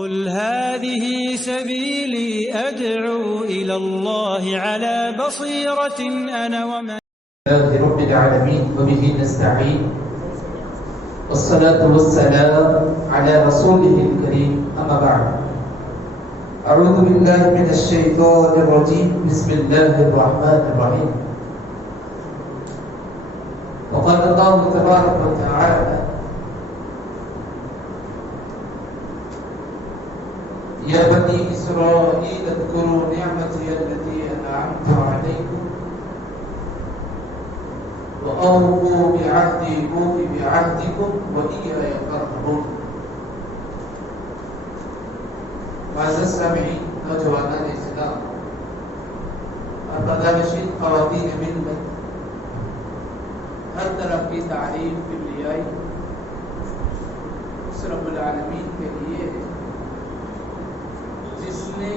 قل هذه سبيلي أدعو إلى الله على بصيرة أنا ومن لله رب العالمين وبه نستعين والصلاة والسلام على رسوله الكريم أما بعد أعوذ بالله من الشيطان الرجيم بسم الله الرحمن الرحيم وقال الله تبارك وتعالى يا بني إسرائيل اذكروا نعمتي التي أنعمت عليكم وأوفوا بعهدي أوف بعهدكم وإياي فارهبون. معزز السامعين نوجوانان اسلام اور پردانشین خواتین ملت، ہر طرح کی تعریف کبریائی اس رب العالمین کے لیے ہے جس نے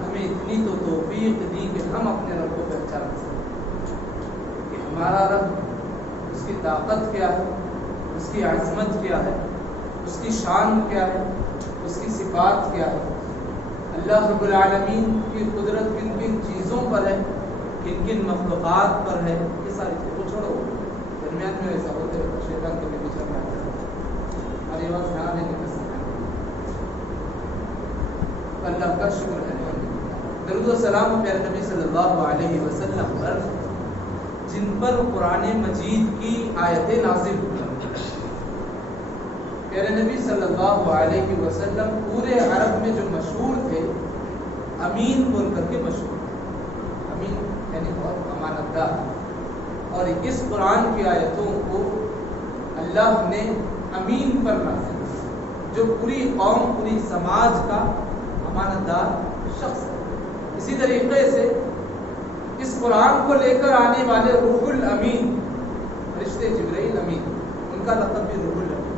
ہمیں اتنی تو توفیق دی کہ ہم اپنے رب کو پہچان سکیں کہ ہمارا رب، اس کی طاقت کیا ہے، اس کی عظمت کیا ہے، اس کی شان کیا ہے، اس کی صفات کیا ہے. اللہ رب العالمین کی قدرت کن کن چیزوں پر ہے، کن کن مخلوقات پر ہے. یہ ساری چیزیں چھوڑو، درمیان میں ایسا ہوتے ہوتے شیطان کبھی پیچھے میں آتا ہے. ہماری آواز کھانا نہیں نکل سکتا. اللہ کا شکر ہے. درود و سلام پیارے نبی صلی اللہ علیہ وسلم پر جن پر قرآن مجید کی آیتیں نازل ہوئی. پیارے نبی صلی اللہ علیہ وسلم پورے عرب میں جو مشہور تھے، امین بول کر کے مشہور تھے. امین یعنی بہت امانت دار. اور اس قرآن کی آیتوں کو اللہ نے امین پر نازل کیا، جو پوری قوم، پوری سماج کا امانت دار شخص ہے. اسی طریقے سے اس قرآن کو لے کر آنے والے روح الامین، فرشتے جبرائیل امین، ان کا لقب بھی روح الامین،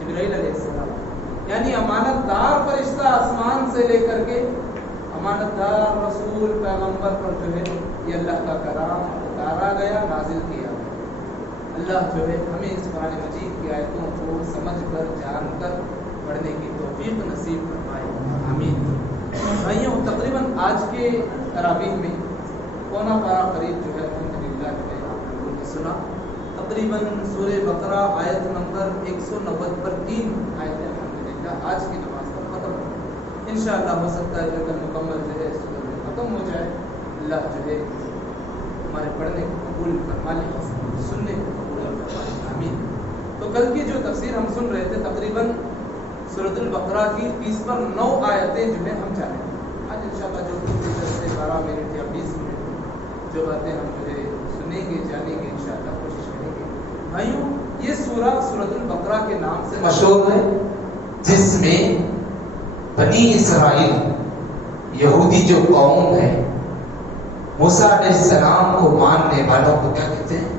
جبرائیل علیہ السلام، یعنی امانت دار فرشتہ آسمان سے لے کر کے امانت دار رسول پیغمبر پر جو ہے یہ اللہ کا کرام اتارا گیا، نازل کیا. اللہ جو ہے ہمیں اس قرآن مجید کی آیتوں کو سمجھ کر، جان کر پڑھنے کی توفیق نصیب فرمائے. آمین. بھائیوں، تقریباً آج کے تراویح میں پونا پارا قریب جو ہے الحمدللہ آپ لوگوں نے سنا. تقریباً سورہ بقرہ آیت نمبر 190 پر 3 آیتیں الحمدللہ آج کی نماز پر ختم ہو. انشاءاللہ ہو سکتا ہے کہ کل مکمل جو ہے سورہ ختم ہو جائے. اللہ جو ہے ہمارے پڑھنے کو قبول فرما لے، سننے کو قبول فرما لے. آمین. تو کل کی جو تفسیر ہم سن رہے تھے تقریباً سورۃ البقرہ کی 30 پر 9 آیتیں جو ہے ہم جانیں گے. آج انشاءاللہ جو 12 منٹ یا 20 منٹ جو باتیں ہم جو ہے سنیں گے، جانیں گے، انشاءاللہ کوشش کریں گے. بھائیوں، یہ سورہ سورۃ البقرہ کے نام سے مشہور ہے، جس میں بنی اسرائیل، یہودی جو قوم ہے، موسیٰ علیہ السلام کو ماننے والوں کو کیا کہتے ہیں؟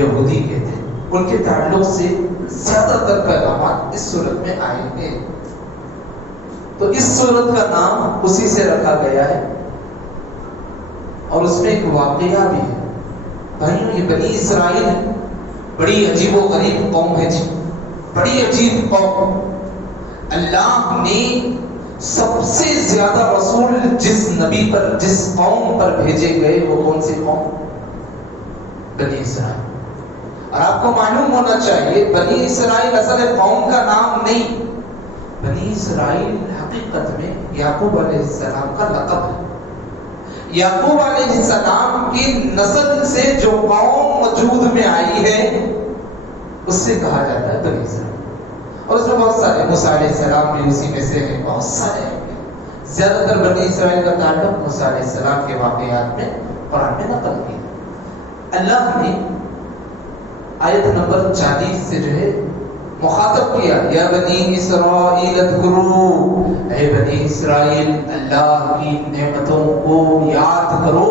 یہودی کہتے ہیں. ان کے تعلق سے زیادہ تر پیغامات اس صورت میں آئے ہیں. تو اس صورت کا نام اسی سے رکھا گیا ہے اور اس میں ایک واقعہ بھی ہے. بھائیوں، یہ بنی اسرائیل بڑی عجیب و غریب قوم ہے جی، بڑی عجیب قوم. اللہ نے سب سے زیادہ رسول جس نبی پر، جس قوم پر بھیجے گئے، وہ کون سی قوم؟ بنی اسرائیل. اور آپ کو معلوم ہونا چاہیے بنی اسرائیل اصل قوم کا نام نہیں. بنی اسرائیل حقیقت میں یعقوب علیہ السلام کا لقب ہے. یعقوب علیہ السلام کی نسل سے جو قوم وجود میں آئی ہے اس سے کہا جاتا ہے بنی اسرائیل. اور اس میں بہت سارے، موسیٰ علیہ السلام بھی اسی میں سے ہیں، بہت سارے ہیں. زیادہ تر بنی اسرائیل کا تعلق موسیٰ علیہ السلام کے واقعات میں قرآن میں نقل کیا. اللہ نے آیت نمبر 40 سے جو ہے مخاطب کیا، یا بنی اسرائیل اذکروا، اے بنی اسرائیل اللہ کی نعمتوں کو یاد کرو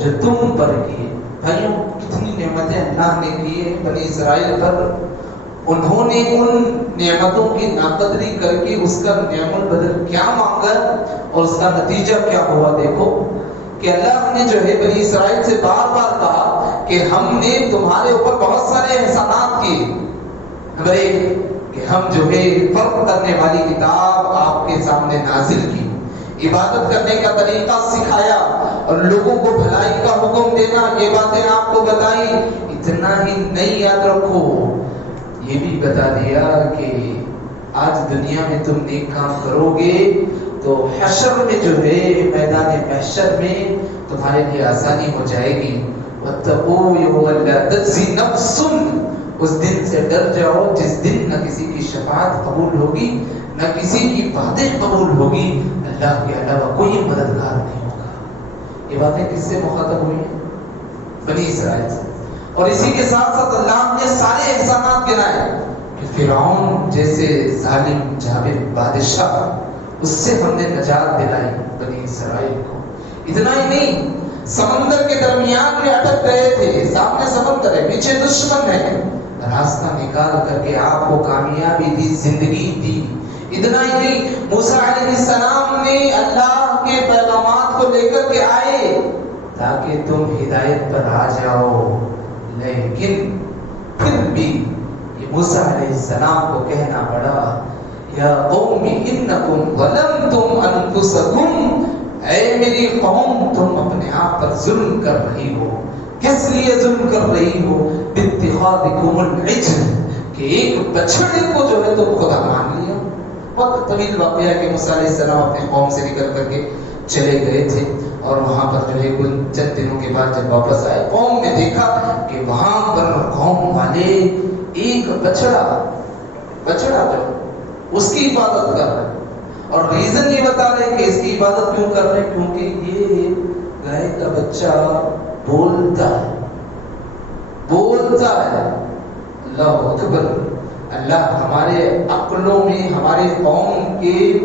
جو تم پر کیے. بھائیوں، کتنی نعمتیں اللہ نے کی ہیں بنی اسرائیل پر. انہوں نے ان نعمتوں کی ناقدری کر کے اس کا نعم البدل کیا مانگا اور اس کا نتیجہ کیا ہوا. دیکھو کہ اللہ نے جو ہے بنی اسرائیل سے بار بار کہا کہ ہم نے تمہارے اوپر بہت سارے احسانات کیے. نمبر 1 کہ ہم جو ہے فرق کرنے والی کتاب آپ کے سامنے نازل کی، عبادت کرنے کا طریقہ سکھایا اور لوگوں کو بھلائی کا حکم دینا، یہ باتیں آپ کو بتائی۔ اتنا ہی نہیں یاد رکھو، یہ بھی بتا دیا کہ آج دنیا میں تم نیک کام کرو گے تو حشر میں جو ہے میدان محشر میں تمہارے لیے آسانی ہو جائے گی۔ وَاتَّقُوا يَوْمًا لَا تَجْزِي نَفْسٌ، اس دن سے ڈر جاؤ جس دن نہ کسی کی شفاعت قبول ہوگی نہ کسی کی باتیں قبول ہوگی، اللہ کے علاوہ کوئی مددگار نہیں ہوگا۔ یہ باتیں کس سے مخاطب ہوئی ہیں؟ بنی اسرائیل سے۔ اور اسی کے ساتھ ساتھ اللہ نے سارے احسانات گنائے کہ فرعون جیسے ظالم جابر بادشاہ، اس سے ہم نے نجات دلائی بنی اسرائیل کو۔ اتنا ہی نہیں، سمندر کے درمیان میں اٹک گئے تھے، سامنے سمندر ہے، پیچھے دشمن ہے، راستہ نکال کر کے آپ کو کامیابی دی، زندگی دی۔ اتنا ہی نہیں، موسیٰ علیہ السلام نے اللہ کے پیغامات کو لے کر کے آئے تاکہ تم ہدایت پر آ جاؤ، لیکن پھر بھی یہ موسیٰ علیہ السلام کو کہنا پڑا، یا قوم انکم ظلمتم انفسکم، اے میری قوم تم اپنے آپ پر ظلم کر رہی ہو۔ کس لیے ظلم کر رہی ہو؟ باتخاذکم العجل، کہ ایک بچڑے کو جو ہے تم خدا مان لیا۔ وقت طویل واقعہ کہ موسیٰ علیہ السلام اپنے قوم سے نکل کر کے چلے گئے تھے، اور وہاں پر جو ہے کچھ چند دنوں کے بعد جب واپس آئے، قوم نے دیکھا کہ وہاں پر قوم والے ایک بچڑا جو اس کی عبادت کر رہے، اور ریزن یہ بتا رہے کہ اس کی عبادت کیوں کر رہے ہیں، کیونکہ یہ گائے کا بچہ بولتا ہے۔ اللہ اکبر! اللہ ہمارے عقلوں میں، ہمارے قوم کے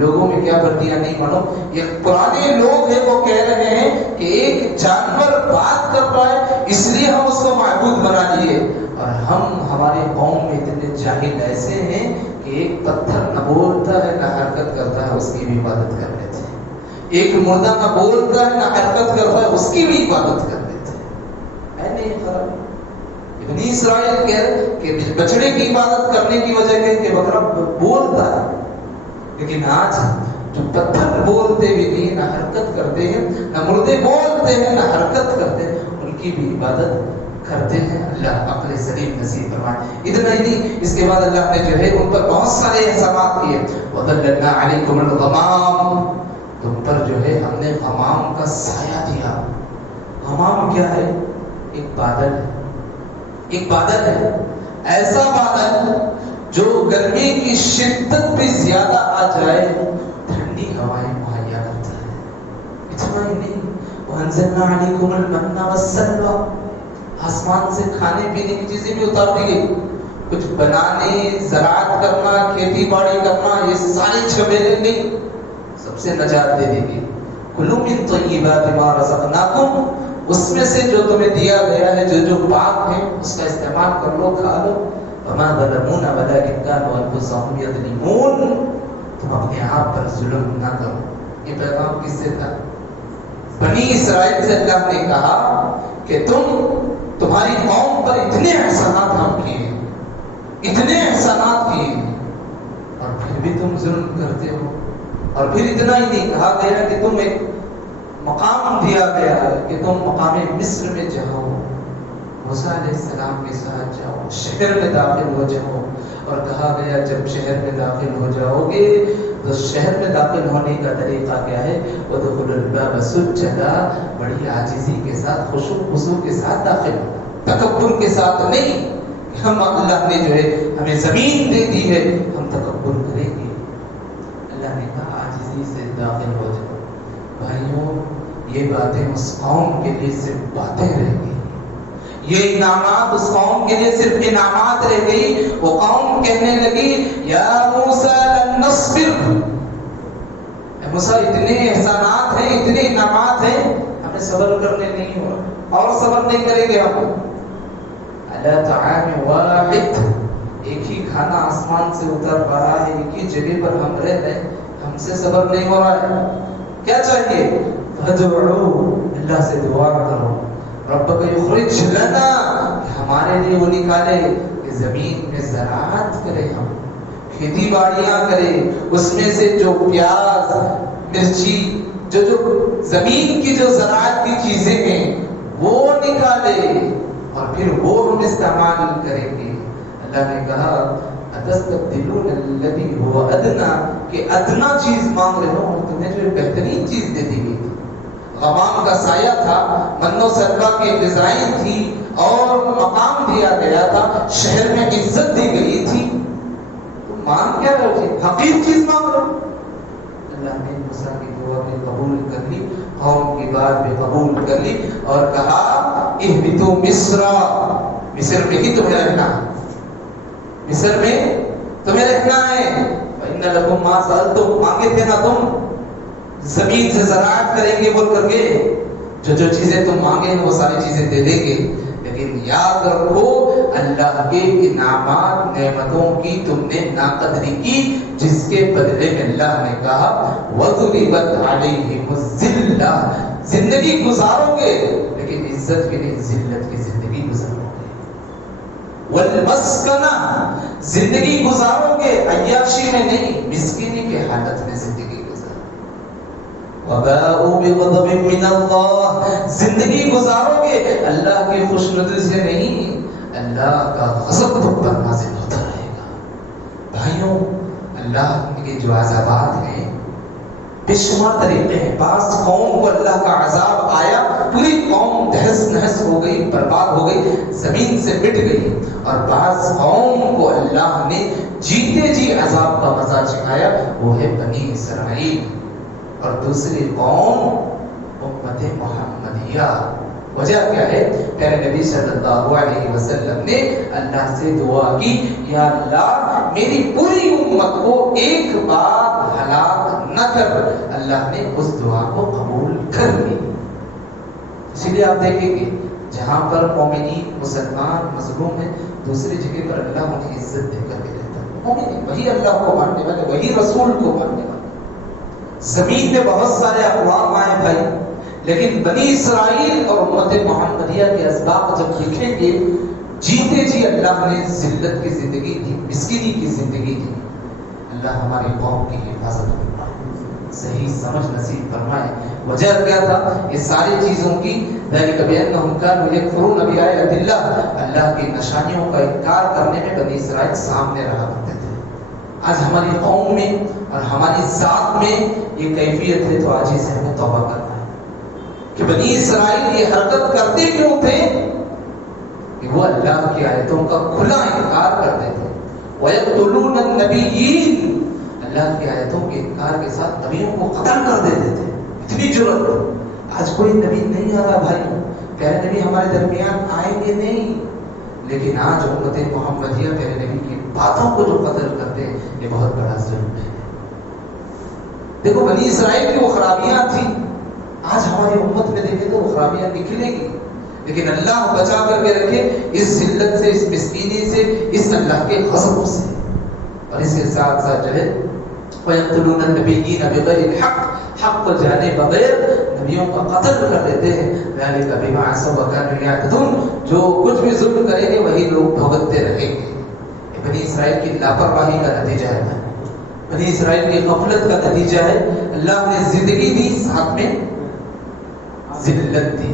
لوگوں میں کیا بھر دیا نہیں مانو، یہ پرانے لوگ ہیں وہ کہہ رہے ہیں کہ ایک جانور بات کر رہا ہے اس لیے ہم اس کو معبود بنا لیے، اور ہمارے قوم میں اتنے جاہل ایسے ہیں کہ ایک پتھر نہ بولتا ہے نہ حرکت کرتا ہے، اس کی بھی عبادت کر لیتے ہیں۔ ایک مردہ نہ بولتا ہے نہ حرکت کرتا ہے، اس کی بھی عبادت کر لیتے ہیں۔ ہے نہیں خراب؟ بنی اسرائیل کہہ رہے کہ بچڑے کی عبادت کرنے کی وجہ کہ بکرا بولتا ہے، لیکن آج جو پتھر بولتے بھی نہیں، نہ حرکت کرتے ہیں، نہ مردے بولتے ہیں نہ حرکت کرتے ہیں، ان کی بھی عبادت کرتے ہیں۔ اللہ عقل سلیم نصیب فرمائے۔ اتنا ہی نہیں، اس کے بعد اللہ نے جو ہے ان پر بہت سارے احسانات کیے۔ وَظَلَّلْنَا عَلَيْكُمُ الْغَمَامَ، تم پر جو ہے ہم نے غمام کا سایہ دیا۔ غمام کیا ہے؟ ایک بادل ہے، ایک بادل ہے، ایسا بادل جو گرمی کی شدت بھی زیادہ آ جائے ٹھنڈی ہوائیں مہیا کرتا ہے۔ اتنا ہی نہیں، وَأَنزَلْنَا عَلَيْكُمُ الْمَنَّ وَالسَّلْوَىٰ، آسمان سے کھانے پینے کی چیزیں بھی اتار دی گئی۔ کچھ بنانے، زراعت کرنا، کھیتی باڑی کرنا، یہ سارے جھمیلے نہیں، سب سے نجات دے دے گی۔ کُلُوا مِن طَیِّبَاتِ مَا رَزَقْنَاکُمْ، اس میں سے جو تمہیں دیا گیا ہے، جو پاک ہے اس کا استعمال کر لو، کھا لو۔ وَمَا ظَلَمُونَا وَلَٰكِن كَانُوا أَنفُسَهُمْ يَظْلِمُونَ، تم اپنے آپ پر ظلم نہ کرو۔ یہ پیغام کس سے تھا؟ بنی اسرائیل سے اللہ نے کہا کہ تمہاری قوم پر اتنے احسانات ہم کیے، اتنے احسانات کیے، اور پھر بھی تم ظلم کرتے ہو۔ اور پھر اتنا ہی نہیں، کہا گیا کہ تم ایک مقام دیا گیا ہے کہ تم مقام مصر میں جاؤ، موسیٰ علیہ السلام کے ساتھ جاؤ، شہر میں داخل ہو جاؤ، اور کہا گیا جب شہر میں داخل ہو جاؤ گے تو شہر میں داخل ہونے کا طریقہ کیا ہے؟ وَادْخُلُوا الْبَابَ سُجَّدًا، بڑی عاجزی کے ساتھ، خشوع خضوع کے ساتھ داخل ہونا، تکبر کے ساتھ نہیں۔ ہم اللہ نے جو ہے ہمیں زمین دے دی ہے، ہم تکبر کریں گے؟ اللہ نے کہا عاجزی سے داخل ہو جاؤ۔ بھائیوں، یہ باتیں اس قوم کے لیے صرف باتیں رہ گئی، یہ انعامات اس قوم کے لیے صرف انعامات رہ گئی۔ وہ قوم کہنے لگی یا موسیٰ لن نصبر، اے موسیٰ اتنے احسانات ہیں، اتنے انعامات ہیں، ہمیں صبر کرنے نہیں ہو رہا، اور صبر نہیں کریں گے ہم۔ علی طعام واحد، ایک ہی کھانا آسمان سے اتر پا رہا ہے، ایک ہی جگہ پر ہم رہ رہے، ہم سے صبر نہیں ہو رہا ہے۔ کیا چاہیے؟ فَادْعُوا، اللہ سے دعا کرو، رَبَّكَ يُخْرِجْ لَنَا، ہمارے لیے وہ نکالے کہ زمین میں زراعت کرے ہم۔ کھیتی باڑیاں کرے، اس میں سے جو پیاز مرچی جو زمین کی جو زراعت کی چیزیں ہیں وہ نکالے اور پھر وہ ہم استعمال کریں گے۔ اللہ نے کہا اتستبدلون الذی هو ادنی، کہ ادنا چیز مانگ رہے ہو، تمہیں جو بہترین چیز دے دی گئی، غمام کا سایہ تھا، من و سلوہ کی غذائیں تھی اور مقام دیا گیا تھا، شہر میں عزت دی گئی تھی، تم مانگ کیا رہے ہو؟ حقیر چیز مانگ رہے ہو۔ اللہ نے موسیٰ کی دعا بھی قبول کر لی، قوم کی بات بھی قبول کر لی اور کہا اہبطوا مصر، مصر میں ہی تمہیں رہنا ہے، مصر میں تمہیں رہنا ہے۔ وَإِنَّ لَكُمْ مَا سَأَلْتُمْ، مانگے تھے نا تم، زمین سے زراعت کریں گے بول کر کے، جو چیزیں تم مانگے ہیں وہ ساری چیزیں دے دیں گے، لیکن یاد رکھو اللہ کے انعامات نعمتوں کی تم نے ناقدری کی، جس کے بدلے میں اللہ نے کہا وَضُرِبَتْ عَلَيْهِمُ الذِّلَّةُ، زندگی گزارو گے لیکن عزت کے لیے ذلت کی زندگی گزارو گے، وَالْمَسْكَنَةُ، زندگی گزارو گے عیاشی میں نہیں، مسکینی کے حالت میں زندگی وَبَاءُوا بِغَضَبٍ مِّنَ اللَّهِ، زندگی گزارو گے اللہ کی خوشنودی سے نہیں، اللہ کا غضب تم پر نازل ہوتا رہے گا۔ بھائیوں، اللہ کے جو عذابات ہیں بے شمار طریقے ہیں، بعض قوم کو اللہ کا عذاب آیا، پوری قوم تہس نہس ہو گئی، برباد ہو گئی، زمین سے مٹ گئی، اور بعض قوم کو اللہ نے جیتے جی عذاب کا مزہ چکھایا، وہ ہے بنی اسرائیل، اور دوسری قوم امت محمدیہ۔ وجہ کیا ہے؟ پیارے نبی صلی اللہ علیہ وسلم نے اللہ سے دعا کی، یا اللہ میری پوری امت کو ایک بار ہلاک نہ کر، اللہ نے اس دعا کو قبول کر لی۔ اسی لیے آپ دیکھیں گے جہاں پر مومنین مسلمان مظلوم ہیں، دوسری جگہ پر اللہ انہیں عزت دے کر کے دیتا ہے۔ مومنین وہی اللہ کو ماننے والے، وہی رسول کو ماننے والے۔ زمین میں بہت سارے اقوام آئے بھائی، لیکن بنی اسرائیل اور امت محمدیہ کے اسباق جب لکھیں گے، جیتے جی اللہ نے ذلت کی زندگی دی، مسکینی کی زندگی دی۔ اللہ ہماری قوم کی حفاظت فرمائے، صحیح سمجھ نصیب فرمائے۔ وجہ کیا تھا یہ ساری چیزوں کی؟ ذالک بأنہم کانوا یکفرون بآیات اللہ، اللہ کی نشانیوں کا انکار کرنے میں بنی اسرائیل سامنے رہا کرتے تھے۔ آج ہماری قوم میں اور ہماری ذات میں یہ کیفیت ہے، تو آج سے ہمیں توبہ کرنا ہے کہ بنی اسرائیل یہ حرکت کرتے کیوں تھے کہ وہ اللہ کی آیتوں کا کھلا انکار کرتے تھے۔ وَيَقْتُلُونَ النَّبِيِّينَ، اللہ کی آیتوں کے انکار کے ساتھ نبیوں کو قتل کر دیتے تھے۔ اتنی جرأت! آج کوئی نبی نہیں آ رہا بھائی، پیارے نبی ہمارے درمیان آئیں گے نہیں، لیکن آج امت محمدیہ پیارے نبی کی باتوں کو جو قتل کرتے ہیں، یہ بہت بڑا ظلم ہے۔ دیکھو بنی اسرائیل کی وہ خرابیاں تھیں، آج ہماری امت میں دیکھیں تو وہ خرابیاں نکلے گی، لیکن اللہ بچا کر کے رکھے اس ذلت سے، اس مسکینی سے، اس اللہ کے غضب سے۔ اور اس کے ساتھ ساتھ جو ہے وَيَقْتُلُونَ النَّبِيِّينَ بِغَيْرِ الْحَقِّ، حق کو جانے بغیر نبیوں کا قتل کر دیتے ہیں۔ ذَلِكَ بِمَا عَصَوْا وَكَانُوا يَعْتَدُونَ، جو کچھ بھی ظلم کریں گے وہی لوگ بھگتتے رہیں گے۔ یہ بنی اسرائیل کی لاپرواہی کا نتیجہ ہے، بنی اسرائیل کی غفلت کا نتیجہ ہے۔ اللہ نے زندگی دی، ساتھ میں ذلت دی۔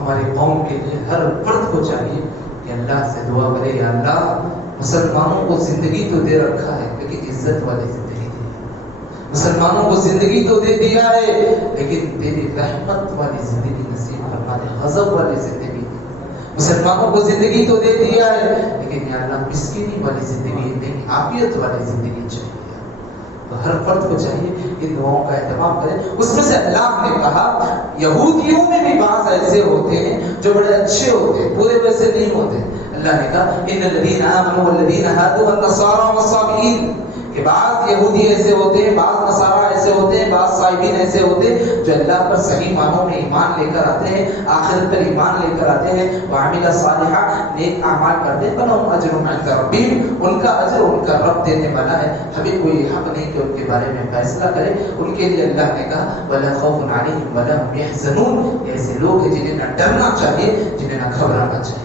ہماری قوم کے لیے ہر فرد کو چاہیے کہ اللہ سے دعا کرے، یا اللہ مسلمانوں کو زندگی تو دے رکھا ہے لیکن عزت والی زندگی دی، مسلمانوں کو زندگی تو دے دیا ہے لیکن تیری رحمت والی زندگی نصیب فرما دے، غضب والی زندگی دی۔ مسلمانوں کو زندگی تو دے دیا ہے لیکن یا اللہ مسکینی والی زندگی نہیں، عافیت والی زندگی چاہیے۔ تو ہر فرد کو چاہیے ان دعاؤں کا اہتمام کریں۔ اس میں سے اللہ نے کہا یہودیوں میں بھی بعض ایسے ہوتے ہیں جو بڑے اچھے ہوتے ہیں، پورے ویسے نہیں ہوتے۔ اللہ نے کہا ان الذین آمنوا والذین هادوا والنصارى والصابئین، کہ بعض یہودی ایسے ہوتے ہیں، بعض نصارہ ایسے ہوتے ہیں، بعض صابئین ایسے ہوتے ہیں جو اللہ پر صحیح معنوں میں ایمان لے کر آتے ہیں، آخرت پر ایمان لے کر آتے ہیں، وعمل صالحا، نیک اعمال کرتے ہیں، فلہم اجر عند ربہم، ان کا اجر ان کا رب دینے والا ہے۔ ہمیں کوئی حق نہیں کہ ان کے بارے میں فیصلہ کرے، ان کے لیے اللہ نے کہا ولا خوف علیہم ولا هم يحزنون، ایسے لوگ ہیں جنہیں نہ ڈرنا چاہیے، جنہیں نہ گھبرانا چاہیے۔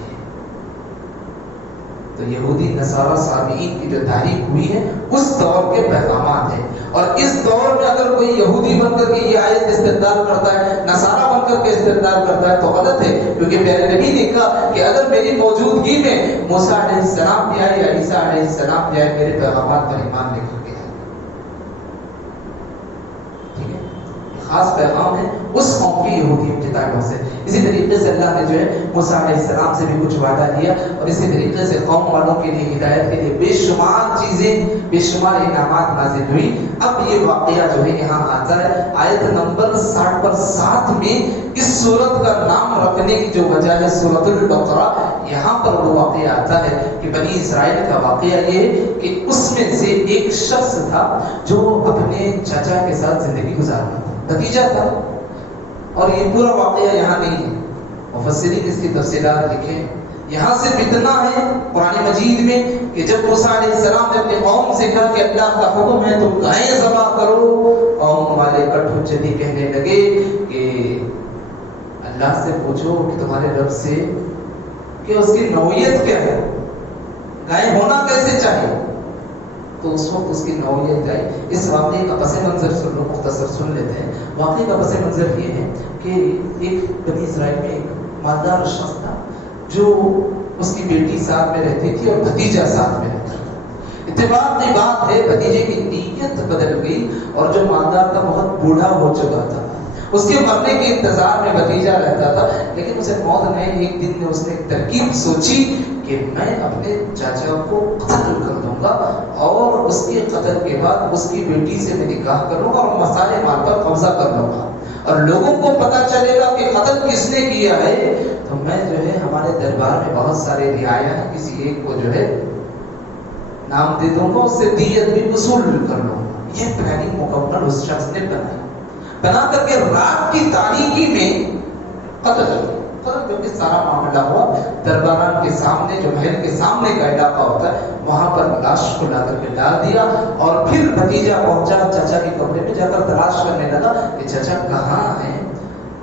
تو یہودی نصارہ صابئین کی جو تاریخ ہوئی ہے اس دور کے پیغامات ہیں. اور اس دور میں اگر کوئی یہودی بن کر کے یہ آیت استدلال کرتا ہے، نصارہ بن کر کے استدلال کرتا ہے تو غلط ہے، کیونکہ پیارے نبی نے کہا کہ اگر میری موجودگی میں موسیٰ علیہ السلام بھی آئے یا عیسیٰ علیہ السلام بھی آئے، میرے پیغامات پر ایمان لے کر کے آئے. ٹھیک ہے، خاص پیغام ہے اس قوم کی یہودیوں کی تعلق سے. اسی طریقے سے اللہ نے جو ہے موسیٰ علیہ السلام سے بھی کچھ وعدہ لیا، اور اسی طریقے سے قوم والوں کے لیے ہدایت کے لیے بے شمار چیزیں، بے شمار انعامات نازل ہوئی. اب یہ واقعہ جو ہے یہاں آتا ہے آیت نمبر 60 پر 7 میں. اس سورت کا نام رکھنے کی جو وجہ ہے سورۃ البقرہ، یہاں پر وہ واقعہ آتا ہے کہ بنی اسرائیل کا واقعہ یہ ہے کہ اس میں سے ایک شخص تھا جو اپنے چاچا کے ساتھ زندگی گزار رہا تھا، بھتیجا تھا. اور یہ پورا واقعہ یہاں نہیں ہے، مفسرین اس کی تفصیلات لکھیں. یہاں صرف اتنا ہے قرآن مجید میں کہ جب موسیٰ علیہ السلام نے اپنے قوم سے کہا کہ اللہ کا حکم ہے تم گائیں ذبح کرو، قوم والے کٹ حجتی کہنے لگے کہ اللہ سے پوچھو کہ تمہارے رب سے کہ اس کی نوعیت کیا ہے، گائیں ہونا کیسے چاہیے. تو اس وقت اس کی نوعیت آئی. اس واقعے کا پس منظر سن لو، مختصر سن لیتے ہیں. واقعے کا پس منظر یہ ہے کہ ایک بنی اسرائیل میں ایک مالدار شخص تھا جو اس کی بیٹی ساتھ میں رہتی تھی اور بھتیجا ساتھ میں رہتا تھا. اتفاق کی بات ہے بھتیجے کی نیت بدل گئی اور جو مالدار تھا بہت بوڑھا ہو چکا تھا. اس کے مرنے کے انتظار میں بھتیجا رہتا تھا، لیکن اسے موت نے ایک دن میں اس نے ایک ترکیب سوچی کہ میں اپنے چاچا کو قتل کر دوں گا اور اس کے قتل کے بعد اس کی بیٹی سے میں نکاح کروں گا اور مسالے مال پر قبضہ کر لوں گا، اور لوگوں کو پتہ چلے گا کہ قتل کس نے کیا ہے تو میں جو ہے ہمارے دربار میں بہت سارے رعایا ہیں، کسی ایک کو جو ہے نام دے دوں گا، اس سے دیت بھی وصول کر لوں گا. یہ پلاننگ مکمل اس شخص نے بنائی. بنا کر کے رات کی تاریکی میں قتل جب اس سارا معاملہ ہوا، درباران کے سامنے جو محل کے سامنے کا علاقہ ہوتا ہے وہاں پر لاش کو لا کر کے ڈال دیا. اور پھر بھتیجا پہنچا چاچا کے کمرے میں، جا کر تلاش کرنے لگا کہ چاچا کہاں ہیں،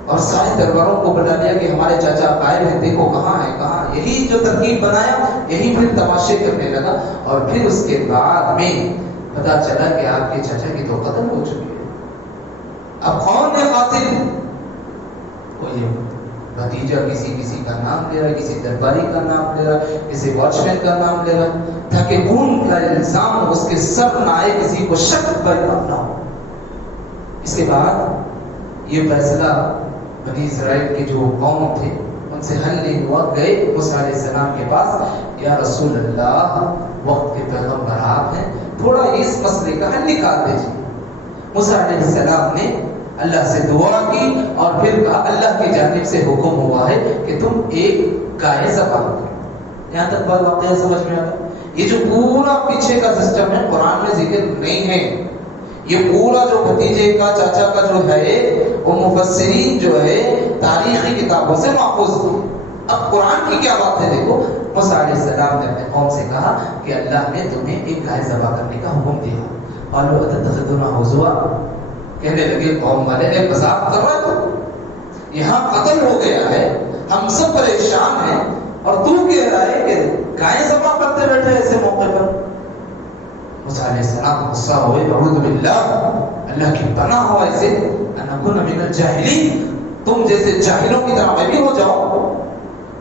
اور سارے درباروں کو بتا دیا کہ ہمارے چاچا غائب ہیں، دیکھو کہاں ہیں کہاں. یہی جو ترکیب بنایا یہی پھر تماشے کرنے لگا. اور پھر اس کے بعد میں پتا چلا کہ آپ کے چاچا کی تو قتل ہو چکی ہے. اب کون ہے قاتل؟ وہ یہ بھتیجا کسی کا نام لے رہا ہے، کسی درباری کا نام لے رہا ہے، کسی واچ مین کا نام لے رہا ہے، تاکہ خون کا الزام اس کے سر نہ آئے، کسی کو شک پیدا نہ ہو. اس کے بعد یہ فیصلہ بنی اسرائیل کے جو قوم تھے ان سے حل نہیں ہوا. گئے موسیٰ علیہ السلام کے پاس، یا رسول اللہ وقت کے پیغمبر آپ ہیں، تھوڑا اس مسئلے کا حل نکال دیجیے. موسیٰ علیہ السلام نے اللہ سے دعا کی اور پھر کہا اللہ کی جانب سے حکم ہوا ہے کہ تم ایک گائے ذبح کرو. یہاں تک بات واقعہ سمجھ میں آتا. یہ جو پورا پیچھے کا سسٹم ہے قرآن میں ذکر نہیں ہے. یہ پورا جو بھتیجے کا چاچا کا جو ہے وہ مفسرین جو ہے تاریخی کتابوں سے ماخوذ ہے. اب قرآن کی کیا بات ہے دیکھو. موسیٰ علیہ السلام نے اپنے قوم سے کہا کہ اللہ نے تمہیں ایک گائے ذبح کرنے کا حکم دیا. اور وہ اتخذونا ہزوا، کہنے لگے قوم والے نے مذاق کر رہا تو یہاں قتل ہو گیا ہے، ہم سب پریشان ہیں اور تو کہہ رہا ہے کہ گائے ذبح کرتے بیٹھے ایسے موقع پر. موسیٰ علیہ السلام غصہ ہوئے، اعوذ باللہ، اللہ کی پناہ ہو ایسے، ان اکون من الجاہلین، تم جیسے جاہلوں کی طرح میں بھی ہو جاؤ،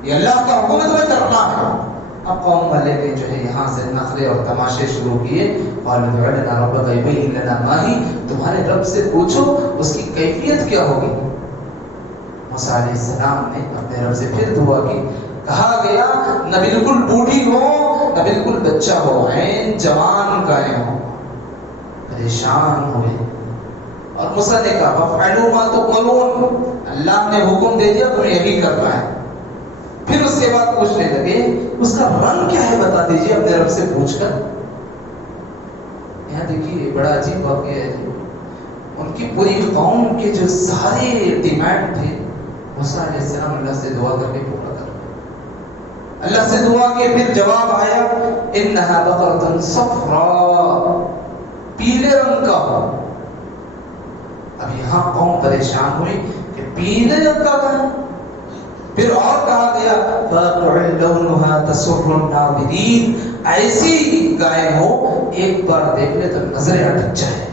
یہ اللہ کا حکم ہے تمہیں کرنا ہے. اب قوم والے نے جو ہے یہاں سے نخرے اور تماشے شروع کیے. قالوا ادع لنا ربک یبین لنا ما ہی، تمہارے رب سے پوچھو اس کی کیفیت کیا ہوگی. موسیٰ علیہ السلام نے اپنے رب سے پھر دعا کی. کہا گیا نہ بالکل بوڑھی ہو نہ بالکل بچہ ہو، عین جوان گائے ہو. پریشان ہوئے اور موسیٰ نے کہا فَافْعَلُوا مَا تُؤْمَرُونَ، اللہ نے حکم دے دیا تمہیں یہی کرنا ہے. پھر اس کے بعد پوچھنے لگے اس کا رنگ کیا ہے بتا دیجیے اپنے رب سے پوچھ کر. یہاں دیکھیے بڑا عجیب واقعہ ہے. ان کی پوری قوم کے جو سارے ڈیمانڈ تھے موسیٰ علیہ السلام اللہ سے دعا کر کے پورا کر رہے. اللہ سے دعا کے پھر جواب آیا انہا بقرۃ صفراء، پیلے رنگ کا ہو. اب یہاں قوم پریشان ہوئی کہ پیلے رنگ کا ہے. پھر اور کہا گیا فاقع لونها تسر الناظرین، ایسی گائے ہو ایک بار دیکھ لے تو نظریں اٹک جائے،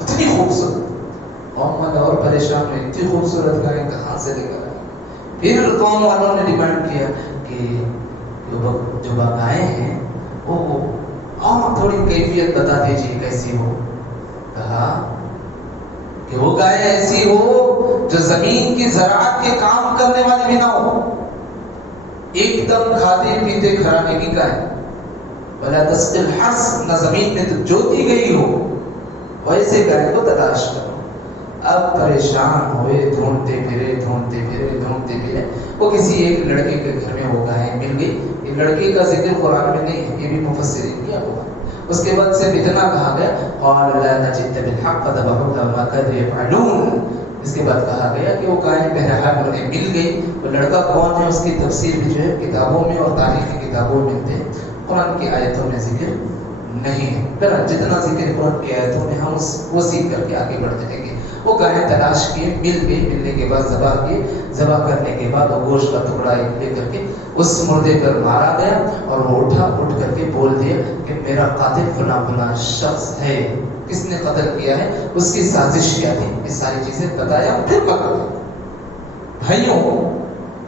اتنی خوبصورت۔ قوم والے اور پریشان ہوئے، اتنی خوبصورت گائے کہاں سے لے کر آئے؟ پھر قوم والوں نے ڈیمانڈ کیا کہ جو گائے ہیں وہ اور تھوڑی کیفیت بتا دیجیے کیسی ہو۔ کہا کہ وہ گائے ایسی ہو جو زمین کی زراعت کے کام کرنے والی بھی نہ ہو، ایک دم کھاتے پیتے گھرانے کی گائے، ولا تسقی الحرث، نہ زمین میں تو جوتی گئی ہو، ویسے گائے کو تلاش کرو۔ اب پریشان ہوئے، ڈھونڈتے پھرے، وہ کسی ایک لڑکے کے گھر میں وہ گائے مل گئی۔ یہ لڑکے کا ذکر قرآن میں نہیں ہے، یہ بھی مفسرین کیا ہوا۔ اس کے بعد صرف اتنا کہا گیا قال لا نجد بالحق ذبحوها وما كانوا يفعلون، اس کے بعد کہا گیا کہ وہ گائے بہرحال انہیں مل گئی۔ وہ لڑکا کون ہے اس کی تفسیر بھی جو ہے کتابوں میں اور تاریخی کتابوں میں ملتے ہیں، قرآن کی آیتوں میں ذکر نہیں ہے۔ بہرحال جتنا ذکر قرآن کی آیتوں میں ہم وہ سیکھ کر کے آگے بڑھ جائیں گے۔ وہ گائے تلاش کیے، مل گئی، ملنے کے بعد ذبح کیے، ذبح کرنے کے بعد وہ گوشت کا ٹکڑا لے کر کے اس مردے پر مارا گیا، اور وہ اٹھ کر کے بول دیا کہ میرا قاتل فلاں فلاں شخص ہے۔ کس نے قتل کیا ہے، اس کی سازش کیا تھی، یہ ساری چیزیں بتایا، پھر پکڑا۔ بھائیوں،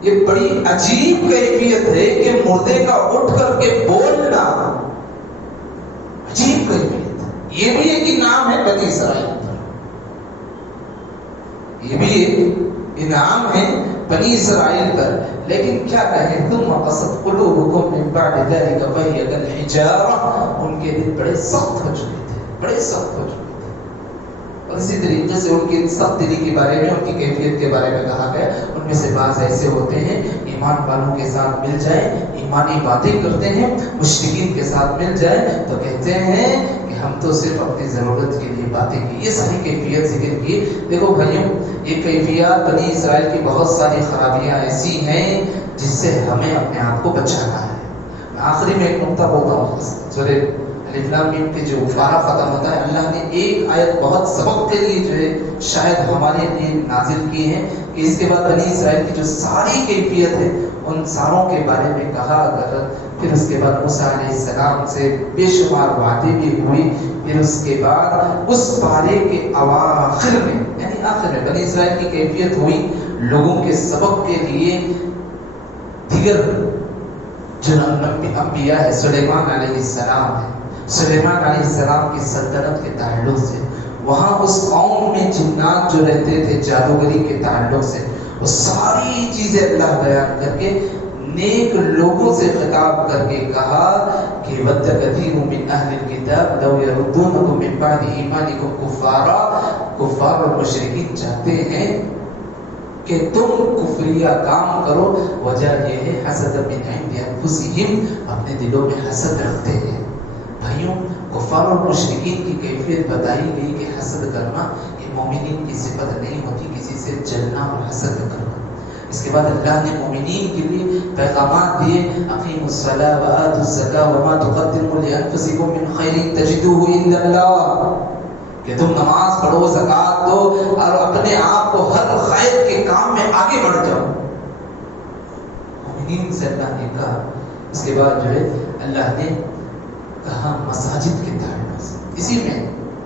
یہ بڑی عجیب کیفیت ہے کہ مردے کا اٹھ کر کے بولنا، عجیب کیفیت۔ یہ بھی ایک انعام ہے بنی اسرائیل پر، یہ بھی ایک انعام ہے بنی اسرائیل پر۔ لیکن کیا کہیں، ثم قست قلوبکم من بعد ذلك فهي كالحجارة، ان کے دل بڑے سخت ہو چکے تھے، بڑے سخت ہو چکے تھے۔ اور اسی طریقے سے ان کی سخت دلی کے بارے میں، ان کی کیفیت کے بارے میں کہا گیا، ان میں سے بعض ایسے ہوتے ہیں ایمان والوں کے ساتھ مل جائیں، ایمانی باتیں کرتے ہیں، مشرکین کے ساتھ مل جائیں تو کہتے ہیں کہ ہم تو صرف اپنی ضرورت کے لیے باتیں کی۔ یہ ساری کیفیت ذکر کی۔ دیکھو بھائیوں، یہ کیفیات بنی اسرائیل کی بہت ساری خرابیاں ایسی ہیں جس سے ہمیں اپنے آپ کو بچانا ہے۔ میں آخری میں ایک نقطہ بولتا ہوں، سورہ الف لام میم کے جو پارہ ختم ہوتا ہے، اللہ نے ایک آیت بہت سبق کے لیے جو ہے شاید ہمارے لیے نازل کی ہے کہ اس کے بعد بنی اسرائیل کی جو ساری کیفیت ہے ان ساروں کے بارے میں کہا اگر، پھر اس کے بعد موسیٰ علیہ السلام سے بے شمار وعدے بھی ہوئی، پھر اس کے بعد اس پارے کے اواخر میں، یعنی آخر میں بنی اسرائیل کی کیفیت ہوئی لوگوں کے سبق کے لیے۔ دیگر جو انبیاء ہے، سلیمان علیہ السلام ہے، سلیمان علیہ السلام کی سلطنت کے تعلق سے، وہاں اس قوم میں جنات جو رہتے تھے جادوگری کے تعلق سے، وہ ساری چیزیں اللہ بیان کر کے نیک لوگوں سے خطاب کر کے کہا کہ وَدَّ كَثِيرٌ مِّنْ أَهْلِ الْكِتَابِ لَوْ يَرُدُّونَكُم مِّن بَعْدِ إِيمَانِكُمْ كُفَّارًا، کفار اور مشرکین چاہتے ہیں کہ تم کفریہ کام کرو، وجہ یہ ہے حسد من عند انفسہم، اپنے دلوں میں حسد رکھتے ہیں۔ بھائیوں، کفار اور مشرکین کی کیفیت بتائی گئی کہ حسد کرنا یہ مومنین کی صفت نہیں ہوتی، کسی سے جلنا اور حسد کرنا۔ اس کے بعد اللہ نے مومنین کے لیے پیغامات دیے، اقیموا الصلاۃ وآتوا الزکاۃ وما تقدموا لانفسکم من خیر تجدوہ عند اللہ، کہ تم نماز پڑھو، زکات دو اور اپنے آپ کو ہر خیر کے کام میں آگے بڑھ جاؤ۔ مومنین سے اللہ نے کہا۔ اس کے بعد جو ہے اللہ نے کہا مساجد کے تعلق سے، اسی میں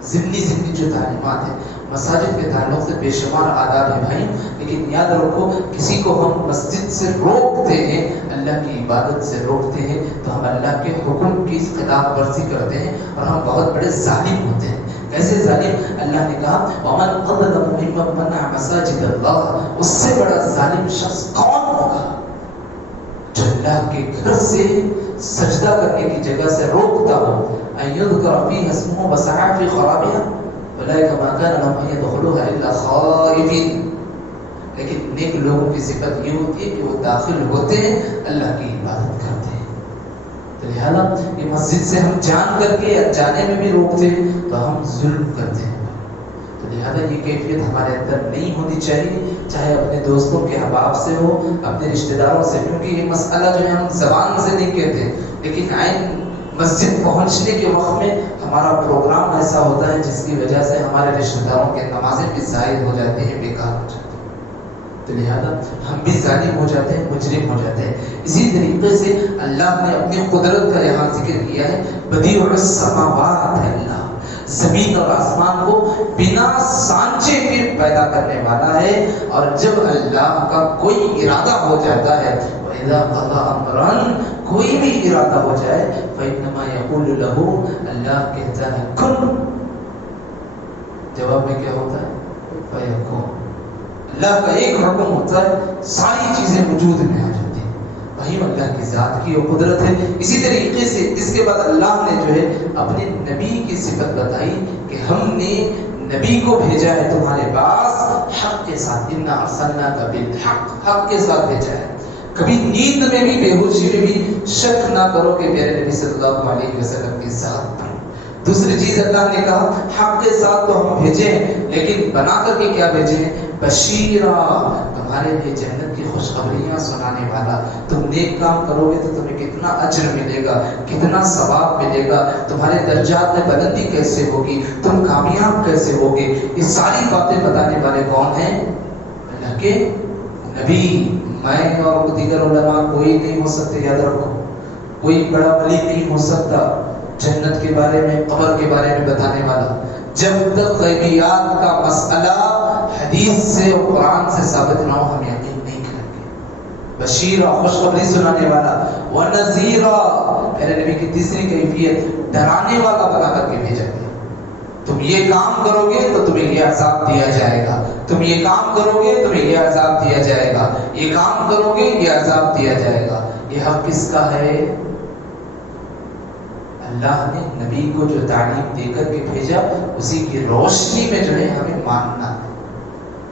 ضمنی جو تعلیمات ہیں مساجد کے تعلق سے بے شمار آداب ہیں بھائی، لیکن یاد رکھو کسی کو ہم مسجد سے روکتے ہیں، اللہ کی عبادت سے روکتے ہیں، تو ہم اللہ کے حکم کی خلاف ورزی کرتے ہیں اور ہم بہت بڑے ظالم ہوتے ہیں۔ کیسے ظالم؟ اللہ نے کہا وَمَنْ أَظْلَمُ مِمَّنْ مَنَعَ مَسَاجِدَ اللَّهِ، اس سے بڑا ظالم شخص کون ہوگا جو اللہ کے گھر سے سجدہ کرنے کی جگہ سے روکتا ہو، أَن يُذْكَرَ فِيهَا اسْمُهُ وَسَعَىٰ فِي خَرَابِهَا أُولَٰئِكَ مَا كَانَ لَهُمْ أَن يَدْخُلُوهَا إِلَّا خَائِفِينَ۔ لیکن نیک لوگوں کی صفت یہ ہوتی ہے کہ وہ داخل ہوتے ہیں، اللہ کی عبادت کرتے ہیں۔ تو لہذا یہ مسجد سے ہم جان کر کے جانے میں بھی روکتے ہیں تو ہم ظلم کرتے ہیں۔ تو لہذا یہ کیفیت ہمارے اندر نہیں ہونی چاہیے، چاہے اپنے دوستوں کے احباب سے ہو، اپنے رشتہ داروں سے، کیونکہ یہ مسئلہ جو ہے ہم زبان سے نہیں کہتے، لیکن عین مسجد پہنچنے کے وقت میں ہمارا پروگرام ایسا ہوتا ہے جس کی وجہ سے ہمارے رشتہ داروں کے نمازیں بھی زائد ہو جاتی ہیں، بیکار ہو جاتی ہیں۔ تو لہذا ہم بھی ظالم ہو جاتے ہیں، مجرم ہو جاتے ہیں۔ اسی طریقے سے اللہ نے اپنی قدرت کا یہاں ذکر کیا ہے، بدیع السماوات ہے اللہ، زمین اور آسمان کو بنا سانچے کے پیدا کرنے والا ہے۔ اور جب اللہ کا کوئی ارادہ ہو جاتا ہے، وَإِذَا قَضَىٰ أَمْرًا، کوئی بھی ارادہ ہو جائے، فَإِنَّمَا يَقُولُ لَهُ، اللہ کہتا ہے کن، جواب میں کیا ہوتا ہے؟ فَيَكُونُ۔ اللہ کا ایک حکم ہوتا ہے، ساری چیزیں وجود میں آ جاتی ہیں، وہی اللہ کی ذات کی اور قدرت ہے۔ اسی طریقے سے اس کے بعد اللہ نے جو ہے اپنے نبی کی صفت بتائی کہ ہم نے نبی کو بھیجا ہے تمہارے پاس حق کے ساتھ، اِنَّا أَرْسَلْنَاكَ بِالْحَقِّ، حق کے ساتھ بھیجا ہے۔ کبھی نیند میں بھی، بے ہوشی میں بھی شک نہ کرو کہ میرے نبی صلی اللہ علیہ وسلم کی ذات پر۔ دوسری چیز اللہ نے کہا حق کے ساتھ تو ہم بھیجے ہیں، لیکن بنا کر کے کیا بھیجے ہیں؟ بشیرہ، تمہارے لیے جنت کی خوشخبریاں سنانے والا۔ تم نیک کام کرو گے تو تمہیں کتنا اجر ملے گا، کتنا ثواب ملے گا، تمہارے درجات میں بلندی کیسے ہوگی، تم کامیاب کیسے ہوگے، یہ ساری باتیں بتانے والے کون ہیں؟ اللہ کے نبی۔ میں اور دیگر علماء کوئی نہیں ہو سکتے، یاد رکھو، کوئی بڑا ولی نہیں ہو سکتا جنت کے بارے میں، قبر کے بارے میں بتانے والا، جب تک غیبیات کا مسئلہ حدیث سے اور قرآن سے ثابت نہ ہو ہم یقین نہیں کریں گے۔ بشیرہ، خوشخبری سنانے والا، ونذیرہ، میرے نبی کی تیسری کیفیت ڈرانے والا بنا کر کے بھیجا گیا۔ تم یہ کام کرو گے تو تمہیں یہ عذاب دیا جائے گا، تم یہ کام کرو گے تمہیں یہ عذاب دیا جائے گا، یہ کام کرو گے یہ عذاب دیا جائے گا۔ یہ حق کس کا ہے؟ اللہ نے نبی کو جو تعلیم دے کر کے بھیجا، اسی کی روشنی میں جو ہے ہمیں ماننا ہے۔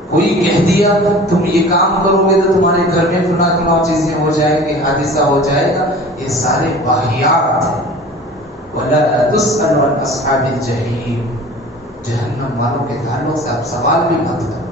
کوئی کہہ دیا تم یہ کام کرو گے تو تمہارے گھر میں فلاں چیزیں ہو جائیں گی، حادثہ ہو جائے گا، یہ سارے واہیات ہیں۔ وَلَا تُسْأَلُ عَنْ أَصْحَابِ الْجَحِيمِ، جہنم والوں کے تعلق سے آپ سوال بھی مت کرو،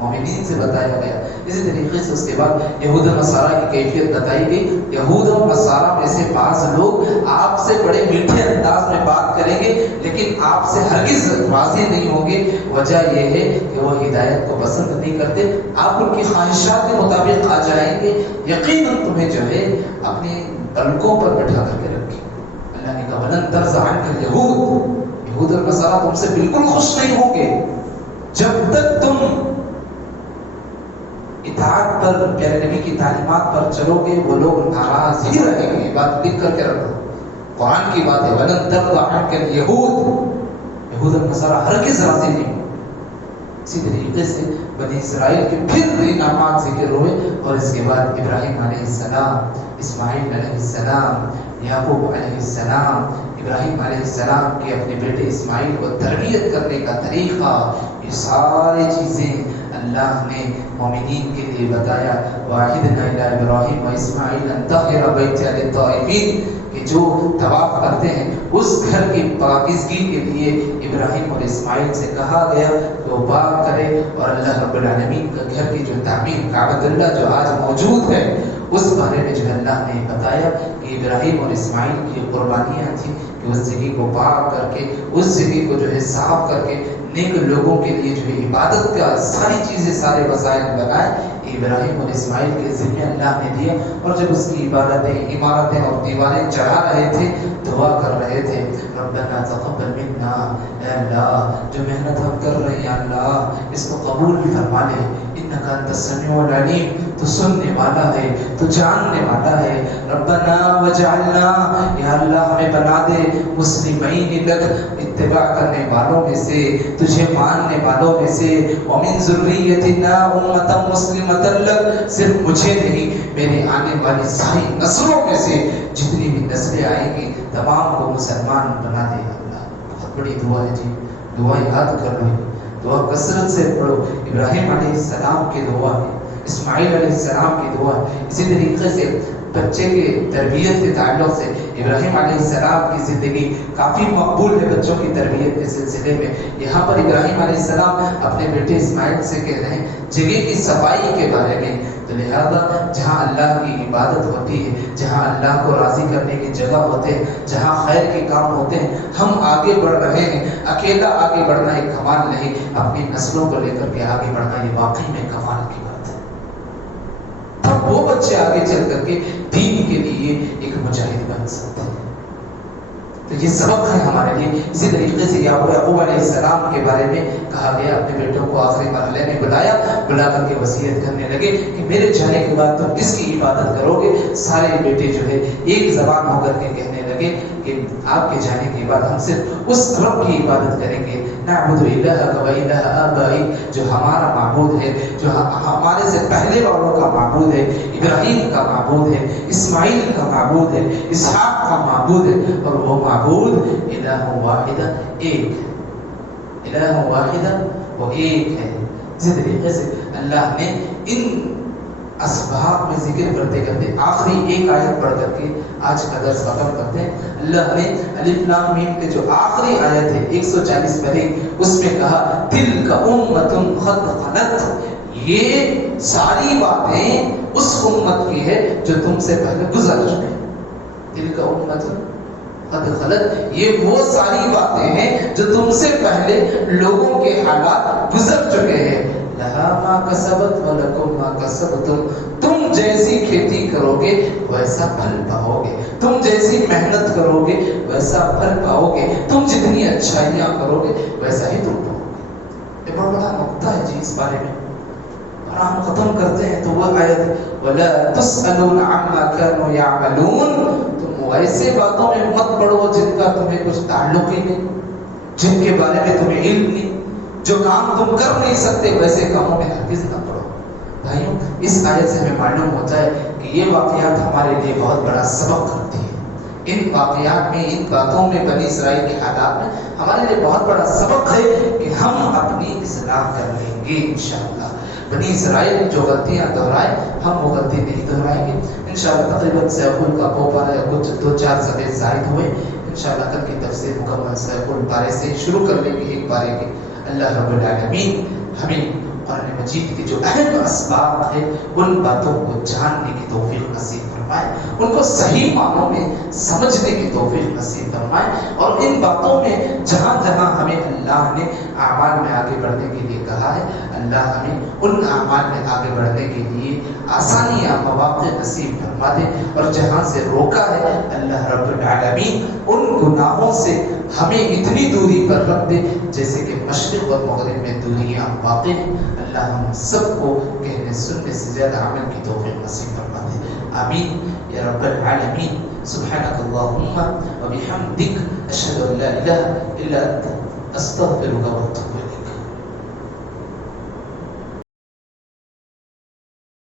مومنین سے بتایا گیا۔ اسی طریقے سے اس کے بعد یہود و نصارہ کی کیفیت بتائی گئی۔ یہود و نصارہ میں سے بعض لوگ آپ سے بڑے میٹھے انداز میں بات کریں گے، لیکن آپ سے ہرگز راضی نہیں ہوں گے۔ وجہ یہ ہے کہ وہ ہدایت کو پسند نہیں کرتے، آپ ان کی خواہشات کے مطابق آ جائیں گے، یقیناً تمہیں جو ہے اپنے پلکوں پر بٹھا کر کے رکھیں۔ اللہ نے کہا وَلَن تَرْضَ عَنْكَ الْيَهُودُ، یہود اور نصارہ تم سے بالکل خوش نہیں ہوں گے جب تک تم اطاعت پر، پیارے نبی کی تعلیمات پر چلو گے، وہ لوگ ناراض ہی رہیں گے۔ یہ بات لکھ کر کے رکھو، قرآن کی بات ہے، وَلَن تَرْضَ عَنْكَ الْيَهُودُ، یہود اور نصارہ ہرگز راضی نہیں۔ اسی طریقے سے بنی اسرائیل کے پھر انعامات ذکر ہوئے، اور اس کے بعد ابراہیم علیہ السلام، اسماعیل علیہ السلام، یعقوب علیہ السلام، ابراہیم علیہ السلام کے اپنے بیٹے اسماعیل کو تربیت کرنے کا طریقہ، یہ ساری چیزیں اللہ نے مومنین کے لیے بتایا۔ وَعِدْنَا إِلَىٰ إِبْرَاهِيمَ وَإِسْمَاعِيلَ أَن طَهِّرَ بَيْتِيَ لِلطَّائِفِينَ، کہ جو طواف کرتے ہیں اس گھر کی پاکیزگی کے لیے ابراہیم اور اسماعیل سے کہا گیا کہ وہ پاک کرے، اور اللہ رب العالمین کا گھر کی جو تعمیر کعبۃ اللہ جو آج موجود ہے، اس بارے میں جو اللہ نے بتایا کہ ابراہیم اور اسماعیل کی قربانیاں تھیں کہ اس جگہ کو پاک کر کے، اس جگہ کو جو ہے صاف کر کے نیک لوگوں کے لیے جو ہے عبادت کا ساری چیزیں، سارے وسائل بنائے، ابراہیم اور اسماعیل کے ذمہ اللہ نے دیا۔ اور جب اس کی عمارتیں اور دیواریں چڑھا رہے تھے، دعا کر رہے تھے ربنا تقبل منا، اے اللہ جو محنت ہم کر رہے ہیں اللہ اس کو قبول فرما لے، انک انت السمیع العلیم، تو سننے والا ہے، تو جاننے والا ہے۔ ربنا وجعلنا، یا اللہ ہمیں بنا دے مسلمین لک، اتباع کرنے والوں میں سے، تجھے ماننے والوں میں سے، ومن ذریتنا امتا مسلمتا لک، صرف مجھے نہیں میرے آنے والی ساری نسلوں میں سے جتنی بھی نسلیں آئیں گی تمام کو مسلمان بنا دے اللہ۔ بہت بڑی دعا ہے جی، دعا یاد کر لو، دعا کثرت سے پڑھو۔ ابراہیم علیہ السلام کی دعا ہے، اسماعیل علیہ السلام کی دعا ہے۔ اسی طریقے سے بچے کے تربیت کے تعلق سے ابراہیم علیہ السلام کی زندگی کافی مقبول ہے بچوں کی تربیت کے سلسلے میں۔ یہاں پر ابراہیم علیہ السلام اپنے بیٹے اسماعیل سے کہہ رہے ہیں جگہ کی صفائی کے بارے میں، تو لہذا جہاں اللہ کی عبادت ہوتی ہے، جہاں اللہ کو راضی کرنے کی جگہ ہوتے ہیں، جہاں خیر کے کام ہوتے ہیں، ہم آگے بڑھ رہے ہیں۔ اکیلا آگے بڑھنا ایک کمال نہیں، اپنی نسلوں کو لے کر کے آگے بڑھنا یہ واقعی میں کمال کی بات ہے۔ بچے آگے چل کر کے دین کے لیے ایک مجاہد بن سکتے ہیں. تو یہ سبق ہے ہمارے لیے. اسی طریقے سے یعقوب علیہ السلام کے بارے میں کہا گیا, اپنے بیٹوں کو آخری مرحلے میں بلا کر کے وصیت کرنے لگے کہ میرے جانے کے بعد تم کس کی عبادت کرو گے. سارے بیٹے جو ہے ایک زبان ہو کر کے کہنے لگے کہ آپ کے جانے کے بعد ہم صرف اس رب کی عبادت کریں گے, نعبد الہک و الہ آبائی, جو ہمارا معبود ہے, جو ہمارے سے پہلے والوں کا معبود ہے, ابراہیم کا معبود ہے, اسماعیل کا معبود ہے, اسحاق کا معبود ہے, اور وہ معبود الہ واحد, ایک الہ واحد, وہ ایک ہے. اسی طریقے سے اللہ نے ان اسباب میں ذکر کرتے کرتے آخری ایک آیت پڑھ کر کے آج کا درس ختم کرتے ہیں. اللہ نے الف لام میم کے جو آخری آیت ہے 140 پڑھی, اس میں کہا تلک امۃ قد خلت, یہ ساری باتیں اس امت کی ہے جو تم سے پہلے گزر چکے. تلک امۃ قد خلت, یہ وہ ساری باتیں ہیں جو تم سے پہلے لوگوں کے حالات گزر چکے ہیں. لہا ما کسبت ولکم ما کسبتم, تم جیسی کھیتی کرو گے ویسا پھل پاؤ گے, تم جیسی محنت کرو گے ویسا پھل پاؤ گے, تم جتنی اچھائیاں کرو گے ویسا ہی تم پاؤ گے. یہ بڑا نقطہ ہے جی اس بارے میں. اور ہم ختم کرتے ہیں تو وہ آیت وَلَا تُسْأَلُونَ عَمَّا كَانُوا يَعْمَلُونَ, تم ایسے باتوں میں مت پڑو جن کا تمہیں کچھ تعلق ہی نہیں, جن کے بارے میں تمہیں علم نہیں, جو کام تم کر نہیں سکتے ویسے کاموں میں ہرگز نہ پڑو. بھائیوں, اس آیت سے ہمیں معلوم ہوتا ہے کہ یہ واقعات ہمارے لیے بہت بڑا سبق کرتی ہے. ان واقعات میں, ان باتوں میں, بنی اسرائیل کے حالات میں ہمارے لیے بہت بڑا سبق ہے کہ ہم اپنی اصلاح کر لیں گے انشاءاللہ. بنی اسرائیل جو غلطیاں دہرائے ہم وہ غلطی نہیں دہرائیں گے انشاءاللہ. تقریباً سیقل کا پوپر یا کچھ 2-4 صفحے زائد ہوئے. انشاءاللہ کل کی تفسیر مکمل سیقل پارے سے شروع کر لیں گے, ایک پارے کی. اللہ رب العالمین ہمیں قرآن مجید کے جو اہم اسباب ہیں ان باتوں کو جاننے کی توفیق نصیب فرمائے, ان کو صحیح معنوں میں سمجھنے کی توفیق نصیب فرمائے, اور ان باتوں میں جہاں جہاں ہمیں اللہ نے اعمال میں آگے بڑھنے کے لیے کہا ہے, اللہ ہمیں ان اعمال میں آگے بڑھنے کے لیے آسانیاں, مواقع نصیب فرما دے, اور جہاں سے روکا ہے اللہ رب العالمین ان گناہوں سے ہمیں اتنی دوری پر رکھ دے جیسے کہ مشرق اور مغرب میں دوریاں واقع ہیں. اللہ ہم سب کو کہنے سننے سے زیادہ عمل کی توفیق نصیب فرما دے. آمین یا رب العالمین. سبحانک اللہم و بحمدک اشہد ان لا الہ الا انت استغفرک و اتوب